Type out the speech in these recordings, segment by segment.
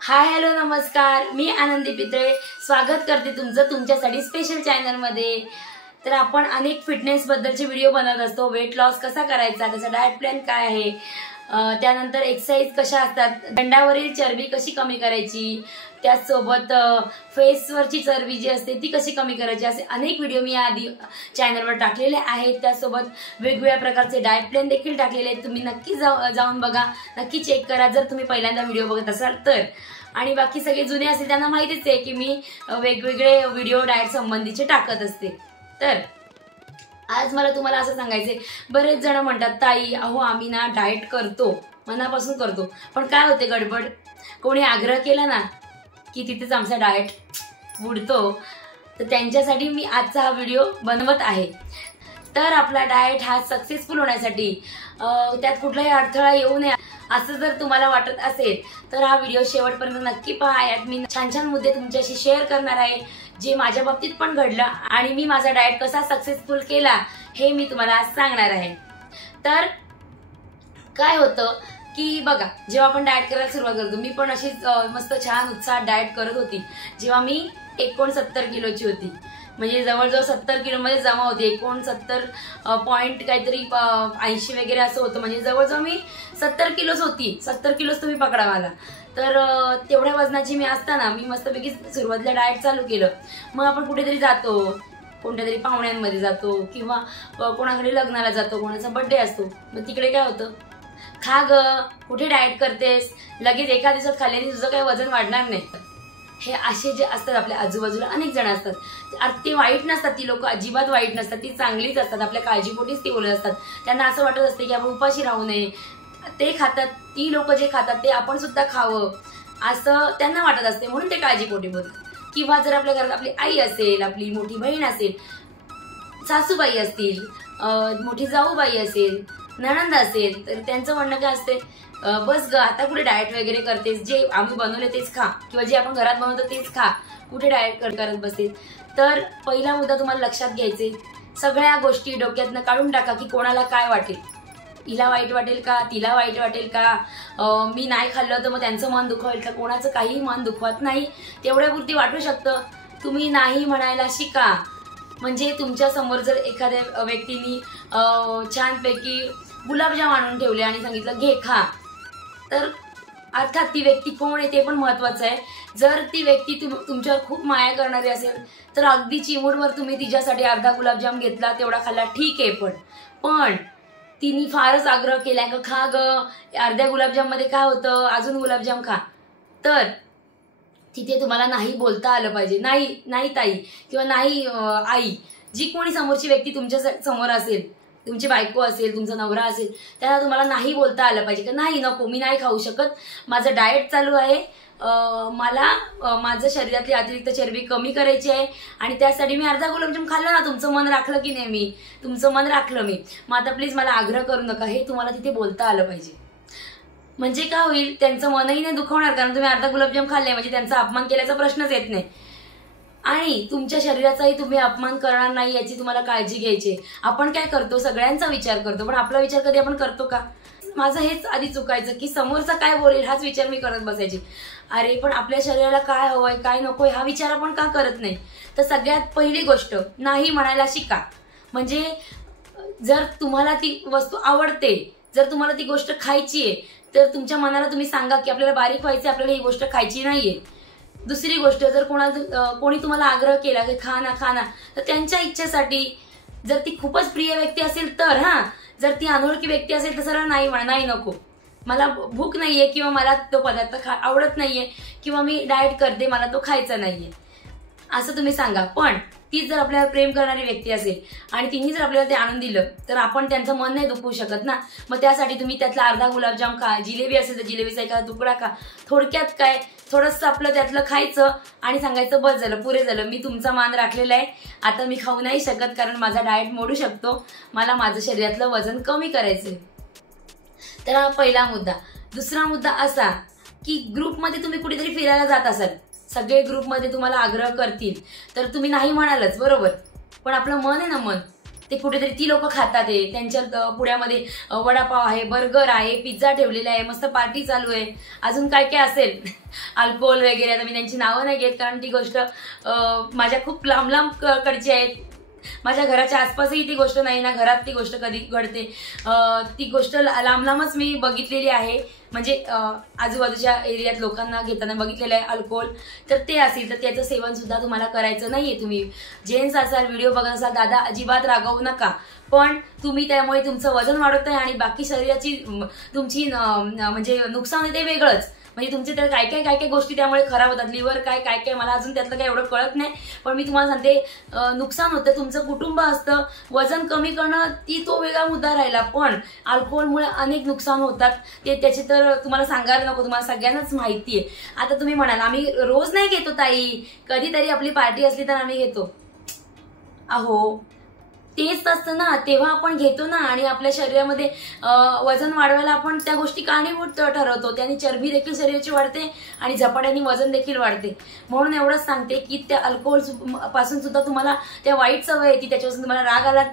Hi hello नमस्कार, मी आनंदी पितळे स्वागत करते तुमचं तुमच्यासाठी स्पेशल चॅनल मध्ये। तर आपण अनेक फिटनेस बद्दलचे व्हिडिओ बनवत असतो। वेट लॉस कसा करायचा, त्याचा डाएट प्लॅन काय आहे, त्यानंतर एक्सरसाइज कशा असतात, दंडावरील चरबी कशी कमी करायची, त्यासोबत फेसवरची चरबी जी असते ती कशी कमी करायची, असे अनेक व्हिडिओ मी आधी चॅनलवर टाकलेले आहेत। त्यासोबत वेगवेगळ्या प्रकारचे डाएट प्लॅन देखील टाकलेले आहेत। तुम्ही नक्की जाऊन बघा, नक्की चेक करा जर तुम्ही पहिल्यांदा व्हिडिओ बघत असाल तर। आणि बाकी सगळे जुने असतील त्यांना माहितीच आहे की मी वेगवेगळे व्हिडिओ डाएट संबंधीचे टाकत असते। तर आज मला तुम्हाला असं सांगायचंय, बरेच जण म्हणतात ताई अहो आम्ही ना डाएट करतो, मनापासून करतो, पण काय होते गडबड, कोणी आग्रह केला ना की तिथेच आमचा डाएट बुडतो। तर त्यांच्यासाठी मी आजचा हा व्हिडिओ बनवत आहे। तर आपला डाएट हा सक्सेसफुल होण्यासाठी त्यात कुठलाही अडथळा येऊ नये असं जर तुम्हाला वाटत असेल तर हा व्हिडिओ शेवटपर्यंत नक्की पहा। यात मी छान छान मुद्दे तुमच्याशी शेअर करणार आहे जे माझ्या बाबतीत पण घडलं आणि मी माझा डाएट कसा सक्सेसफुल केला हे मी तुम्हाला आज सांगणार आहे। तर काय होतं की बघा, जेव्हा आपण डाएट करायला सुरुवात करतो, मी पण अशीच मस्त छान उत्साहात डाएट करत होती जेव्हा मी 69 किलोची होती, म्हणजे जवळजवळ 70 किलो मध्ये जमा होती। 69 पॉइंट काहीतरी 80 वगैरे असं होतं, म्हणजे जवळजवळ मी 70 किलोच होती। 70 किलोच तुम्ही पकडा मला। तर तेवढ्या वजनाची मी असताना मी मस्तपैकी सुरुवातीला डाएट चालू केलं। मग आपण कुठेतरी जातो, कोणत्या तरी पाहुण्यांमध्ये जातो किंवा कोणाकडे लग्नाला जातो, कोणाचा बर्थडे असतो, मग तिकडे काय होतं, खा ग कुठे डाएट करतेस, लगेच एका दिवसात खाल्ल्याने तुझं काही वजन वाढणार नाही। हे असे जे असतात आपल्या आजूबाजूला अनेक जण असतात, ते वाईट नसतात, ती लोक अजिबात वाईट नसतात, ती चांगलीच असतात, आपल्या काळजीपोटीच ती बोलत असतात। त्यांना असं वाटत असते की आपण उपाशी राहू नये, ते खातात, ती लोक जे खातात ते आपण सुद्धा खावं असं त्यांना वाटत असते, म्हणून ते काळजीपोटी बोलतात। किंवा जर आपल्या घरात आपली आई असेल, आपली मोठी बहीण असेल, सासूबाई असतील, मोठी जाऊबाई असेल, नणंद असेल, तर त्यांचं म्हणणं काय असते, बस ग आता कुठे डाएट वगैरे करतेस, जे आम्ही बनवले तेच खा किंवा जे आपण घरात बनवतो तेच खा, कुठे डाएट करत बसेल। तर पहिला मुद्दा तुम्हाला लक्षात घ्यायचे, सगळ्या गोष्टी डोक्यातनं काढून टाका की कोणाला काय वाटेल, हिला वाईट वाटेल का, तिला वाईट वाटेल का, मी नाही खाल्लं तर मग त्यांचं मन दुखवेल का, कोणाचं काही मन दुखवत नाही, तेवढ्यापुरती वाटू शकतं। तुम्ही नाही म्हणायला शिका, म्हणजे तुमच्या समोर जर एखाद्या व्यक्तीने छानपैकी गुलाबजाम आणून ठेवले आणि सांगितलं घे खा, तर अर्थात ती व्यक्ती कोण आहे ते पण महत्वाचं आहे। जर ती व्यक्ती तुमच्यावर खूप माया करणारी असेल तर अगदी चिमूटभर तुम्ही तिच्यासाठी अर्धा गुलाबजाम घेतला, तेवढा खाल्ला, ठीक आहे, पण तिने फारच आग्रह केला का खा ग, अर्ध्या गुलाबजाम मध्ये काय होतं, अजून गुलाबजाम खा, तर तिथे तुम्हाला नाही बोलता आलं पाहिजे। नाही ताई किंवा नाही आई, जी कोणी समोरची व्यक्ती तुमच्या समोर असेल, तुमची बायको असेल, तुमचा नवरा असेल, त्याला तुम्हाला नाही बोलता आलं पाहिजे की नाही नको, मी नाही खाऊ शकत, माझं डाएट चालू आहे, मला माझं शरीरातली अतिरिक्त चरबी कमी करायची आहे आणि त्यासाठी मी अर्धा गुलाबजाम खाल्ला ना, तुमचं मन राखलं की नाही, मी तुमचं मन राखलं मी, मग आता प्लीज मला आग्रह करू नका, हे तुम्हाला तिथे बोलता आलं पाहिजे। म्हणजे काय होईल, त्यांचं मनही नाही दुखवणार, कारण तुम्ही अर्धा गुलाबजाम खाल्ले म्हणजे त्यांचा अपमान केल्याचा प्रश्नच येत नाही आणि तुमच्या शरीराचाही तुम्ही अपमान करणार नाही याची तुम्हाला काळजी घ्यायची। आपण काय करतो, सगळ्यांचा विचार करतो, पण आपला विचार कधी आपण करतो का? माझं हेच आधी चुकायचं की समोरचा काय बोलेल हाच विचार मी करत बसायची। अरे पण आपल्या शरीराला काय हवंय काय नकोय हा विचार आपण का करत नाही? तर सगळ्यात पहिली गोष्ट, नाही म्हणायला शिका। म्हणजे जर तुम्हाला ती वस्तू आवडते, जर तुम्हाला ती गोष्ट खायची आहे, तर तुमच्या मनाला तुम्ही सांगा की आपल्याला बारीक व्हायचे, आपल्याला ही गोष्ट खायची नाहीये। दुसरी गोष्ट, जर कोणी तुम्हाला आग्रह केला की खा ना, तर त्यांच्या इच्छेसाठी, जर ती खूपच प्रिय व्यक्ती असेल तर, जर ती अनोळखी व्यक्ती असेल तर सरळ नाही म्हणा, नाही नको, मला भूक नाहीये किंवा मला तो पदार्थ आवडत नाहीये किंवा मी डाएट करते, मला तो खायचा नाहीये, असं तुम्ही सांगा। पण ती जर आपल्याला प्रेम करणारी व्यक्ती असेल आणि तिने जर आपल्याला ते आणून दिलं तर आपण त्यांचं मन नाही दुखवू शकत ना, मग त्यासाठी तुम्ही त्यातला अर्धा गुलाबजाम खा, जिलेबी असेल तर जिलेबीचा एखादा तुकडा खा, थोडक्यात काय थोडंसं आपलं त्यातलं खायचं आणि सांगायचं बस झालं, पुरे झालं, मी तुमचा मान राखलेला आहे, आता मी खाऊ नाही शकत कारण माझा डाएट मोडू शकतो, मला माझं शरीरातलं वजन कमी करायचंय। तर हा पहिला मुद्दा। दुसरा मुद्दा असा की ग्रुपमध्ये तुम्ही कुठेतरी फिरायला जात असाल, सगळे ग्रुपमध्ये तुम्हाला आग्रह करतील तर तुम्ही नाही म्हणालच बरोबर, पण आपलं मन आहे ना, मन ते कुठेतरी ती लोक खातात आहे, त्यांच्या पुण्यामध्ये वडापाव आहे, बर्गर आहे, पिझ्झा ठेवलेला आहे, मस्त पार्टी चालू आहे, अजून काय काय असेल अल्कोहोल वगैरे. आता मी त्यांची नावं नाही घेत कारण ती गोष्ट माझ्या खूप लांब लांब कडची आहेत. माझ्या घराच्या आसपासही ती गोष्ट नाही ना, घरात ती गोष्ट कधी घडते. ती गोष्ट लांब लांबच मी बघितलेली आहे, म्हणजे आजूबाजूच्या एरियात लोकांना घेताना बघितलेलं आहे अल्कोहोल. तर ते असेल तर त्याचं सेवन सुद्धा तुम्हाला करायचं नाहीये. तुम्ही जेंट्स असाल, व्हिडिओ बघत असाल, दादा अजिबात रागवू नका, पण तुम्ही त्यामुळे तुमचं वजन वाढत आहे आणि बाकी शरीराची तुमची म्हणजे नुकसान आहे ते वेगळंच. म्हणजे तुमचे तर काय काय गोष्टी त्यामुळे खराब होतात, लिव्हर काय मला अजून त्यातलं काय एवढं कळत नाही, पण मी तुम्हाला सांगते नुकसान होतं, तुमचं कुटुंब असतं. वजन कमी करणं तो वेगळा मुद्दा राहिला, पण अल्कोहोलमुळे अनेक नुकसान होतात ते त्याची तर तुम्हाला सांगायला नको, तुम्हाला सगळ्यांनाच माहिती आहे. आता तुम्ही म्हणाल आम्ही रोज नाही घेतो ताई, कधीतरी आपली पार्टी असली तर आम्ही घेतो. अहो तेच असतं ना, तेव्हा आपण घेतो ना, आणि आपल्या शरीरामध्ये वजन वाढवायला आपण त्या गोष्टी कारणीभूत ठरवतो. त्याने चरबी देखील शरीराची वाढते आणि झपाट्याने वजन देखील वाढते. म्हणून एवढंच सांगते की त्या अल्कोहोल पासून सुद्धा तुम्हाला त्या वाईट सवय येते, त्याच्यापासून तुम्हाला राग आला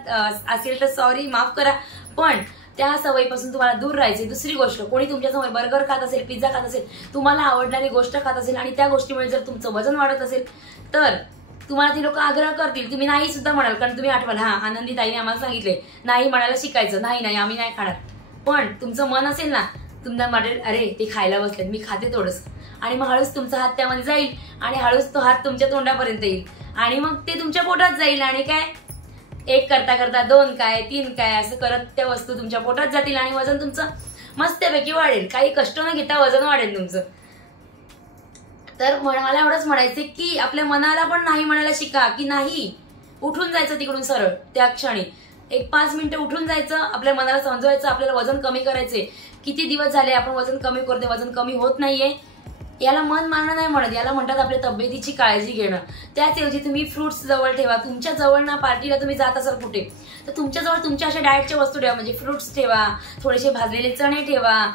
असेल तर सॉरी, माफ करा, पण त्या सवयीपासून तुम्हाला दूर राहायचे. दुसरी गोष्ट, कोणी तुमच्यासमोर बर्गर खात असेल, पिझ्झा खात असेल, तुम्हाला आवडणारी गोष्ट खात असेल आणि त्या गोष्टीमुळे जर तुमचं वजन वाढत असेल तर तुम्हाला ती लोक आग्रह करतील, तुम्ही नाही सुद्धा म्हणाल, कारण तुम्ही आठवाल हा आनंदी ताईने आम्हाला सांगितले नाही म्हणायला शिकायचं, नाही आम्ही नाही खाणार. पण तुमचं मन असेल ना, तुम्हाला वाटेल अरे ते खायला बसलेत, मी खाते थोडंस, आणि मग हळूच तुमचा हात त्यामध्ये जाईल आणि हळूच तो हात तुमच्या तोंडापर्यंत येईल आणि मग ते तुमच्या पोटात जाईल आणि काय एक करता करता 2 काय 3 काय असं करत त्या वस्तू तुमच्या पोटात जातील आणि वजन तुमचं मस्तपैकी वाढेल. काही कष्ट न घेता वजन वाढेल तुमचं. तर मला एवढंच म्हणायचं की आपल्या मनाला पण नाही म्हणायला शिका, की नाही उठून जायचं तिकडून सरळ त्या क्षणी, एक 5 मिनिटं उठून जायचं, आपल्या मनाला समजवायचं आपल्याला वजन कमी करायचे. किती दिवस झाले आपण वजन कमी करतोय, वजन कमी होत नाहीये. याला मन मानणं नाही म्हणत, याला म्हणतात आपल्या तब्येतीची काळजी घेणं. त्याचऐवजी तुम्ही फ्रुट्स जवळ ठेवा. तुमच्या जवळ ना पार्टीला तुम्ही जात असाल कुठे तर तुमच्याजवळ तुमच्या अशा डाएटच्या वस्तू ठेवा, म्हणजे फ्रुट्स ठेवा, थोडेसे भाजलेले चणे ठेवा,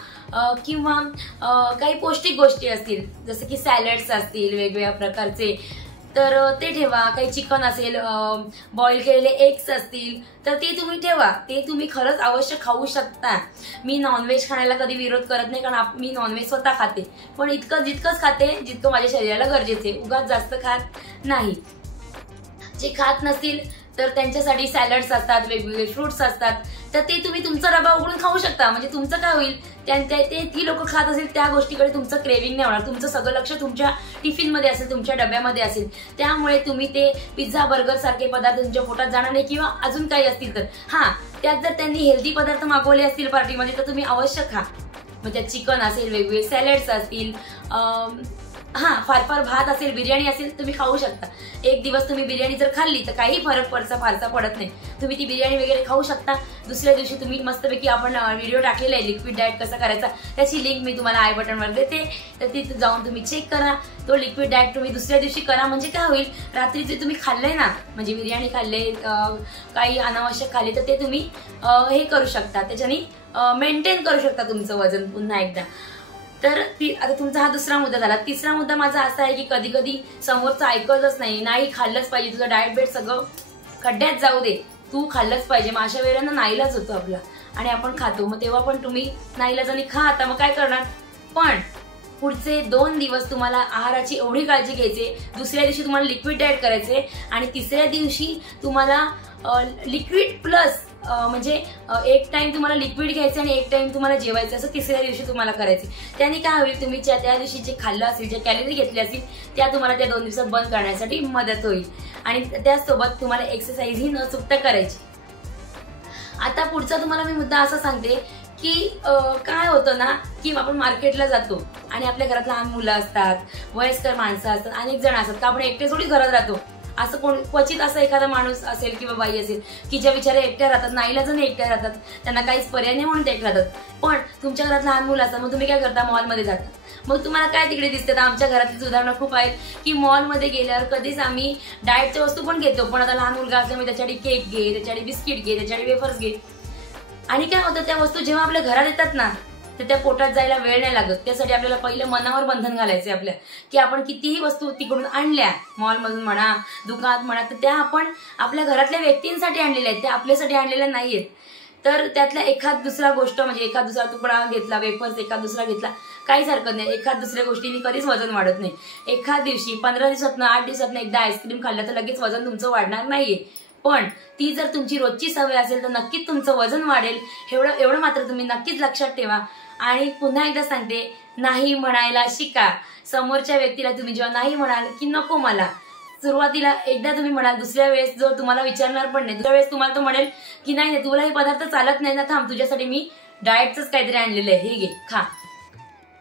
किंवा काही पौष्टिक गोष्टी असतील जसं की सॅलड्स असतील वेगवेगळ्या प्रकारचे तर ते ठेवा. काही चिकन असेल, बॉईल केलेले एग्स असतील तर ते तुम्ही ठेवा. ते तुम्ही खरंच अवश्य खाऊ शकता. मी नॉनव्हेज खाण्याला कधी विरोध करत नाही, कारण मी नॉनव्हेज स्वतः खाते, पण जितकंच खाते जितकं माझ्या शरीराला गरजेचे, उगाच जास्त खात नाही. जे खात नसतील तर त्यांच्यासाठी सॅलड्स असतात, वेगवेगळे फ्रुट्स असतात, तर ते तुम्ही तुमचा डबा उघडून खाऊ शकता. म्हणजे तुमचं काय होईल, ती लोक खात असेल त्या गोष्टीकडे तुमचं क्रेविंग नाही होणार, तुमचं सगळं लक्ष तुमच्या टिफिनमध्ये असेल, तुमच्या डब्यामध्ये असेल. त्यामुळे तुम्ही ते पिझ्झा बर्गर सारखे पदार्थ तुमच्या पोटात जाणार नाही. किंवा अजून काही असतील तर त्यात जर त्यांनी हेल्दी पदार्थ मागवले असतील पार्टीमध्ये तर तुम्ही अवश्य खा. मग त्यात चिकन असेल, वेगवेगळे सॅलड्स असतील, फार भात असेल, बिर्याणी असेल, तुम्ही खाऊ शकता. एक दिवस तुम्ही बिर्याणी जर खाल्ली तर काही फरक फारसा पडत नाही, तुम्ही ती बिर्याणी वगैरे खाऊ शकता. दुसऱ्या दिवशी तुम्ही मस्तपैकी आपण व्हिडिओ टाकलेला आहे लिक्विड डाएट कसा करायचा, त्याची लिंक मी तुम्हाला आय बटनवर देते, तर तिथे जाऊन तुम्ही चेक करा. तो लिक्विड डाएट तुम्ही दुसऱ्या दिवशी करा. म्हणजे काय होईल, रात्री जे तुम्ही खाल्लंय ना, म्हणजे बिर्याणी खाल्ले, काही अनावश्यक खाल्ले, तर ते तुम्ही हे करू शकता, त्याच्याने मेंटेन करू शकता तुमचं वजन पुन्हा एकदा. तर आता तुमचा हा दुसरा मुद्दा झाला. तिसरा मुद्दा माझा असा आहे की कधी कधी समोरचं ऐकतच नाही खाल्लंच पाहिजे, तुझं डाएट बेट सगळं खड्ड्यात जाऊ दे, तू खाल्लंच पाहिजे. मग अशा वेळेला नाईलाज होतो आपला आणि आपण खातो. मग तेव्हा पण तुम्ही नाईलाजाने खा. आता मग काय करणार, पण पुढचे 2 दिवस तुम्हाला आहाराची एवढी काळजी घ्यायची, दुसऱ्या दिवशी तुम्हाला लिक्विड डाएट करायचे आणि तिसऱ्या दिवशी तुम्हाला लिक्विड प्लस म्हणजे एक टाइम तुम्हाला लिक्विड घ्यायचं आणि एक टाइम तुम्हाला जेवायचं, असं तिसऱ्या दिवशी तुम्हाला करायचे. त्याने काय होईल, तुम्ही त्या दिवशी जे खाल्लं असेल, जे कॅलरी घेतली असतील त्या तुम्हाला त्या 2 दिवसात बंद करण्यासाठी मदत होईल. आणि त्याचसोबत तुम्हाला एक्सरसाइज ही न चुकता करायची. आता पुढचा तुम्हाला मी मुद्दा असा सांगते की काय होतं ना, की आपण मार्केटला जातो आणि आपल्या घरात लहान मुलं असतात, वयस्कर माणसं असतात, अनेक जण असतात, का आपण एकटे थोडी घरात राहतो. असं क्वचित असा एखादा माणूस असेल किंवा बाई असेल की ज्या बिचारे एकट्या राहतात, नाईलाजाने एकट्या राहतात, त्यांना काहीच पर्याय नाही म्हणून ते एकट्या राहतात. पण तुमच्या घरात लहान मुलं असतात, मग तुम्ही काय करता, मॉलमध्ये जाता. मग तुम्हाला काय तिकडे दिसते, आमच्या घरातलीच उदाहरणं खूप आहेत की मॉलमध्ये गेल्यावर कधीच आम्ही डाएटच्या वस्तू पण घेतो, पण आता लहान मुलगा असल्यामुळे त्याच्यासाठी केक घे, त्याच्यासाठी बिस्किट घे, त्याच्यासाठी वेफर्स घे. आणि काय होतं, त्या वस्तू जेव्हा आपल्या घरात येतात ना, तर त्या पोटात जायला वेळ नाही लागत. त्यासाठी आपल्याला पहिलं मनावर बंधन घालायचे आपल्या, की आपण कितीही वस्तू तिकडून आणल्या, मॉलमधून म्हणा, दुकानात म्हणा, तर त्या आपण आपल्या घरातल्या व्यक्तींसाठी आणलेल्या आहेत, त्या आपल्यासाठी आणलेल्या नाहीयेत. तर त्यातला एखाद दुसरा गोष्ट म्हणजे एखाद दुसरा तुकडा घेतला, वेफर्स एखाद दुसरा घेतला, काहीच हरकत नाही. एखाद दुसऱ्या गोष्टींनी कधीच वजन वाढत नाही. एखाद दिवशी 15 दिवसातनं 8 दिवसातनं एकदा आईस्क्रीम खाल्लं तर लगेच वजन तुमचं वाढणार नाहीये. पण ती जर तुमची रोजची सवय असेल तर नक्कीच तुमचं वजन वाढेल. एवढं मात्र तुम्ही नक्कीच लक्षात ठेवा. आणि पुन्हा एकदा सांगते, नाही म्हणायला शिका. समोरच्या व्यक्तीला तुम्ही जेव्हा नाही म्हणाल की नको मला, सुरुवातीला एकदा तुम्ही म्हणाल, दुसऱ्या वेळेस जो तुम्हाला विचारणार पण नाही, दुसऱ्या वेळेस तुम्हाला तो म्हणेल की नाही तुला हे पदार्थ चालत नाही ना, थांब तुझ्यासाठी मी डाएटच काहीतरी आणलेलं आहे, हे घे खा.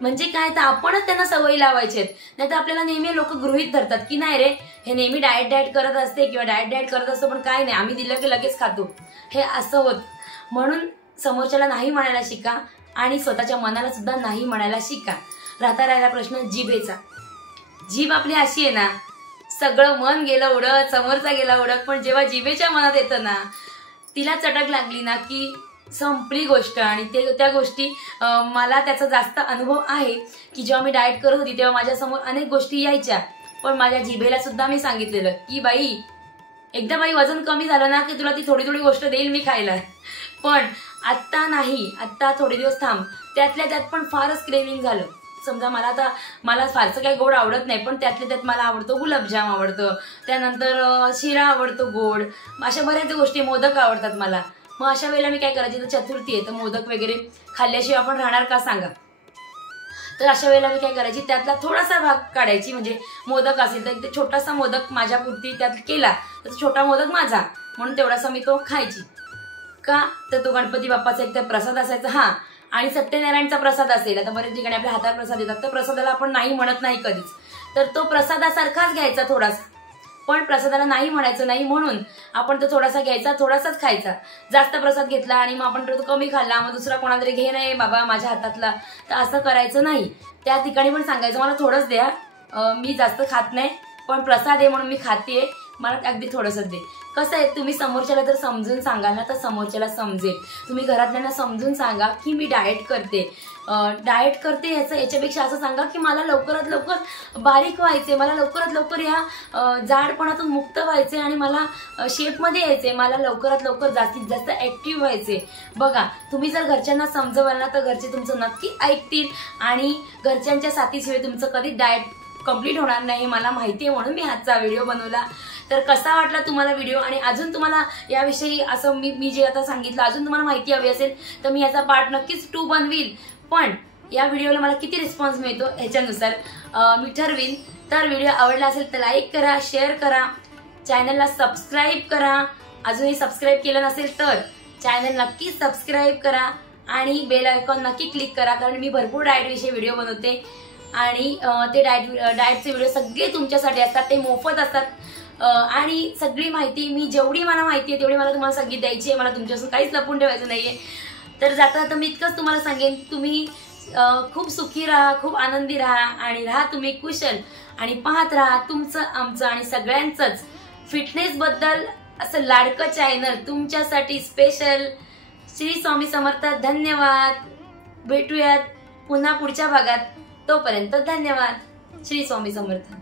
म्हणजे काय, तर आपणच त्यांना सवयी लावायचे आहेत. नाही तर आपल्याला नेहमी लोक गृहीत धरतात की नाही रे हे नेहमी डाएट करत असते किंवा डाएट करत असतो, पण काय नाही आम्ही दिलं की लगेच खातो, हे असं होत. म्हणून समोरच्याला नाही म्हणायला शिका आणि स्वतःच्या मनाला सुद्धा नाही म्हणायला शिका. राहिला प्रश्न जिभेचा. जीभ आपली अशी आहे ना, सगळं मन गेलं उडत, समोरचा गेला उडत, पण जेव्हा जिभेच्या मनात येतं ना, तिला चटक लागली ना की संपली गोष्ट. आणि त्या गोष्टी मला त्याचा जास्त अनुभव आहे की जेव्हा मी डाएट करत होती तेव्हा माझ्यासमोर अनेक गोष्टी यायच्या, पण माझ्या जिभेला सुद्धा मी सांगितलेलं की बाई एकदा वजन कमी झालं ना की तुला ती थोडी थोडी गोष्ट देईल मी खायला, पण आत्ता नाही, आत्ता थोडे दिवस थांब. त्यातल्या त्यात पण फारच क्रेविंग झालं. समजा मला फारसं काही गोड आवडत नाही, पण त्यातल्या त्यात मला आवडतो गुलाबजाम आवडतं, त्यानंतर शिरा आवडतो गोड, अशा बऱ्याच गोष्टी, मोदक आवडतात मला. मग अशा वेळेला मी काय करायची, तर चतुर्थी आहे तर मोदक वगैरे खाल्ल्याशिवाय आपण राहणार का सांगा. तर अशा वेळेला मी काय करायची, त्यातला थोडासा भाग काढायची. म्हणजे मोदक असेल तर एक छोटासा मोदक माझ्यापुरती त्यात केला तर छोटा मोदक माझा, म्हणून तेवढासा मी तो खायची. का, तर तो गणपती बाप्पाचा एक तर प्रसाद असायचा, हा, आणि सत्यनारायणचा प्रसाद असेल. आता बऱ्याच ठिकाणी आपल्या हातात प्रसाद येतात, तर प्रसादाला आपण नाही म्हणत नाही कधीच, तर तो प्रसादासारखाच घ्यायचा थोडासा, पण प्रसादाला नाही म्हणायचं नाही, म्हणून आपण तो थोडासा घ्यायचा, थोडासाच खायचा. जास्त प्रसाद घेतला आणि मग आपण तो कमी खाल्ला, मग दुसरा कोणाला तरी घे नाही बाबा माझ्या हातातला, तर असं करायचं नाही. त्या ठिकाणी पण सांगायचं मला थोडंच द्या, मी जास्त खात नाही, पण प्रसाद आहे म्हणून मी खातेय, मला अगदी थोडंसं दे. कसं आहे, तुम्ही समोरच्याला जर समजून सांगाल ना तर समोरच्याला समजेल. तुम्ही घरातल्यांना समजून सांगा की मी डाएट करते याच्यापेक्षा असं सांगा की मला लवकरात लवकर बारीक व्हायचे, मला लवकरात लवकर या जाडपणातून मुक्त व्हायचे आणि मला शेपमध्ये यायचे, मला लवकरात लवकर जास्तीत जास्त ऍक्टिव्ह व्हायचे. बघा, तुम्ही जर घरच्यांना समजवाल ना तर घरचे तुमचं नक्की ऐकतील आणि घरच्यांच्या साथीशिवाय तुमचं कधी डाएट कंप्लीट होणार नाही, मला माहिती आहे, म्हणून मी आजचा व्हिडिओ बनवला. तर कसा वाटला तुम्हाला व्हिडिओ, आणि अजून तुम्हाला याविषयी असं मी जे आता सांगितलं अजून तुम्हाला माहिती हवी असेल तर मी याचा पार्ट नक्कीच 2 बनवील. पण या व्हिडिओला मला किती रिस्पॉन्स मिळतो ह्याच्यानुसार मी ठरवीन. तर व्हिडिओ आवडला असेल तर लाईक करा, शेअर करा, चॅनलला सबस्क्राईब करा. अजूनही सबस्क्राईब केलं नसेल तर चॅनल नक्की सबस्क्राईब करा आणि बेल आयकॉन नक्की क्लिक करा, कारण मी भरपूर डाएटविषयी व्हिडिओ बनवते आणि ते डाएटचे व्हिडिओ सगळे तुमच्यासाठी असतात, ते मोफत असतात. आणि सगळी माहिती जेवढी मला माहिती आहे तेवढी मला तुम्हाला सगळी द्यायची आहे, मला तुमच्यापासून काहीच लपून ठेवायचं नाहीये. तर जाता मी इतकंच तुम्हाला सांगेन, तुम्ही खूप सुखी राहा, खूप आनंदी राहा आणि राहा तुम्ही कुशल, आणि पाहत राहा तुमचं आमचं आणि सगळ्यांचंच फिटनेस बद्दल असं लाडकं चॅनल तुमच्यासाठी स्पेशल. श्री स्वामी समर्थ. धन्यवाद. भेटूयात पुन्हा पुढच्या भागात. तोपर्यंत धन्यवाद. श्री स्वामी समर्थ.